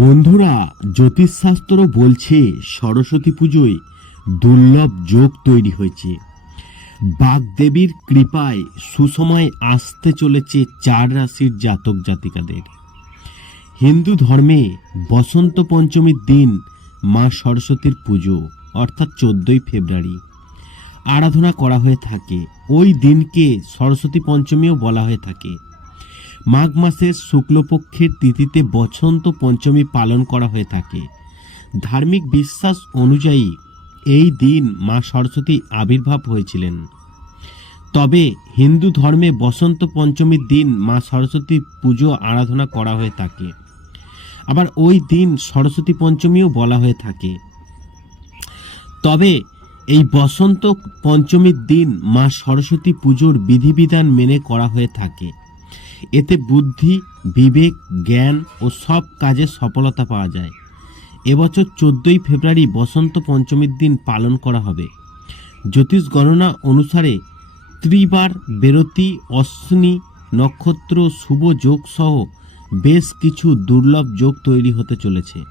বন্ধুরা, জ্যোতিষশাস্ত্র বলছে সরস্বতী পুজোয় দুর্লভ যোগ তৈরি হয়েছে। বাগদেবীর কৃপায় সুসময় আসতে চলেছে চার রাশির জাতক জাতিকাদের। হিন্দু ধর্মে বসন্ত পঞ্চমীর দিন মা সরস্বতীর পুজো, অর্থাৎ চোদ্দই ফেব্রুয়ারি, আরাধনা করা হয়ে থাকে। ওই দিনকে সরস্বতী পঞ্চমীও বলা হয়ে থাকে। মাঘ মাসের শুক্লপক্ষের তিথিতে বসন্ত পঞ্চমী পালন করা হয়ে থাকে। ধার্মিক বিশ্বাস অনুযায়ী এই দিন মা সরস্বতী আবির্ভাব হয়েছিলেন। তবে হিন্দু ধর্মে বসন্ত পঞ্চমীর দিন মা সরস্বতী পুজো আরাধনা করা হয়ে থাকে। আবার ওই দিন সরস্বতী পঞ্চমীও বলা হয়ে থাকে। তবে এই বসন্ত পঞ্চমীর দিন মা সরস্বতী পুজোর বিধিবিধান মেনে করা হয়ে থাকে। এতে বুদ্ধি, বিবেক, জ্ঞান ও সব কাজে সফলতা পাওয়া যায়। এবছর চোদ্দোই ফেব্রুয়ারি বসন্ত পঞ্চমীর দিন পালন করা হবে। জ্যোতিষ গণনা অনুসারে ত্রিবার, বেরতি, অশ্বিনী, নক্ষত্র, শুভ যোগ সহ বেশ কিছু দুর্লভ যোগ তৈরি হতে চলেছে।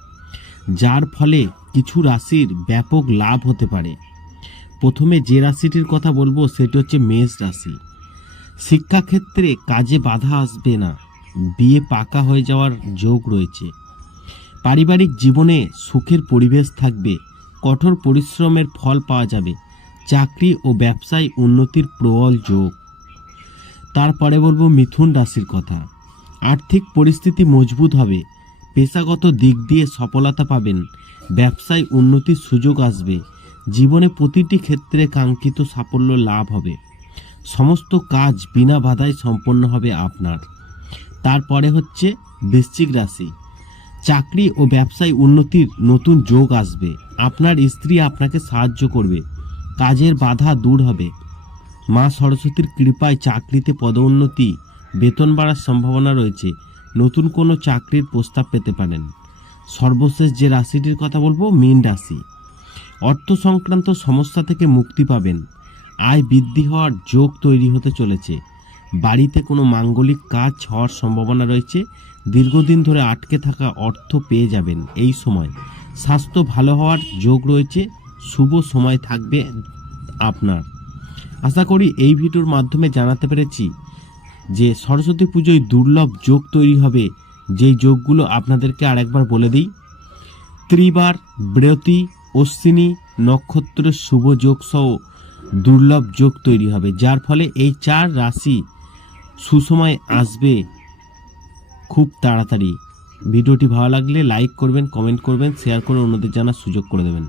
যার ফলে কিছু রাশির ব্যাপক লাভ হতে পারে। প্রথমে যে রাশিটির কথা বলব, সেটি হচ্ছে মেষ রাশি। শিক্ষাক্ষেত্রে কাজে বাধা আসবে না। বিয়ে পাকা হয়ে যাওয়ার যোগ রয়েছে। পারিবারিক জীবনে সুখের পরিবেশ থাকবে, কঠোর পরিশ্রমের ফল পাওয়া যাবে, চাকরি ও ব্যবসায় উন্নতির প্রবল যোগ। তারপরে বলব মিথুন রাশির কথা। আর্থিক পরিস্থিতি মজবুত হবে, পেশাগত দিক দিয়ে সফলতা পাবেন, ব্যবসায় উন্নতির সুযোগ আসবে, জীবনে প্রতিটি ক্ষেত্রে কাঙ্ক্ষিত সাফল্য লাভ হবে। সমস্ত কাজ বিনা বাধায় সম্পন্ন হবে আপনার। তারপরে হচ্ছে বৃশ্চিক রাশি। চাকরি ও ব্যবসায় উন্নতির নতুন যোগ আসবে। আপনার স্ত্রী আপনাকে সাহায্য করবে। কাজের বাধা দূর হবে। মা সরস্বতীর কৃপায় চাকরিতে পদোন্নতি, বেতন বাড়ার সম্ভাবনা রয়েছে। নতুন কোনো চাকরির প্রস্তাব পেতে পারেন। সর্বশেষ যে রাশিটির কথা বলব, মীন রাশি। অর্থ সংক্রান্ত সমস্যা থেকে মুক্তি পাবেন। আয় বৃদ্ধি হওয়ার যোগ তৈরি হতে চলেছে। বাড়িতে কোনো মাঙ্গলিক কাজ হওয়ার সম্ভাবনা রয়েছে। দীর্ঘদিন ধরে আটকে থাকা অর্থ পেয়ে যাবেন এই সময়। স্বাস্থ্য ভালো হওয়ার যোগ রয়েছে। শুভ সময় থাকবে আপনার। আশা করি এই ভিডিওর মাধ্যমে জানাতে পেরেছি যে সরস্বতী পুজোয় দুর্লভ যোগ তৈরি হবে। যেই যোগগুলো আপনাদেরকে আরেকবার বলে দিই। ত্রিবার, ব্রতী, অশ্বিনী, নক্ষত্রের শুভ যোগ সহ দুর্লভ যোগ তৈরি হবে, যার ফলে এই চার রাশি সুসময় আসবে খুব তাড়াতাড়ি। ভিডিওটি ভালো লাগলে লাইক করবেন কমেন্ট করবেন শেয়ার করে অন্যদের জানার সুযোগ করে দেবেন।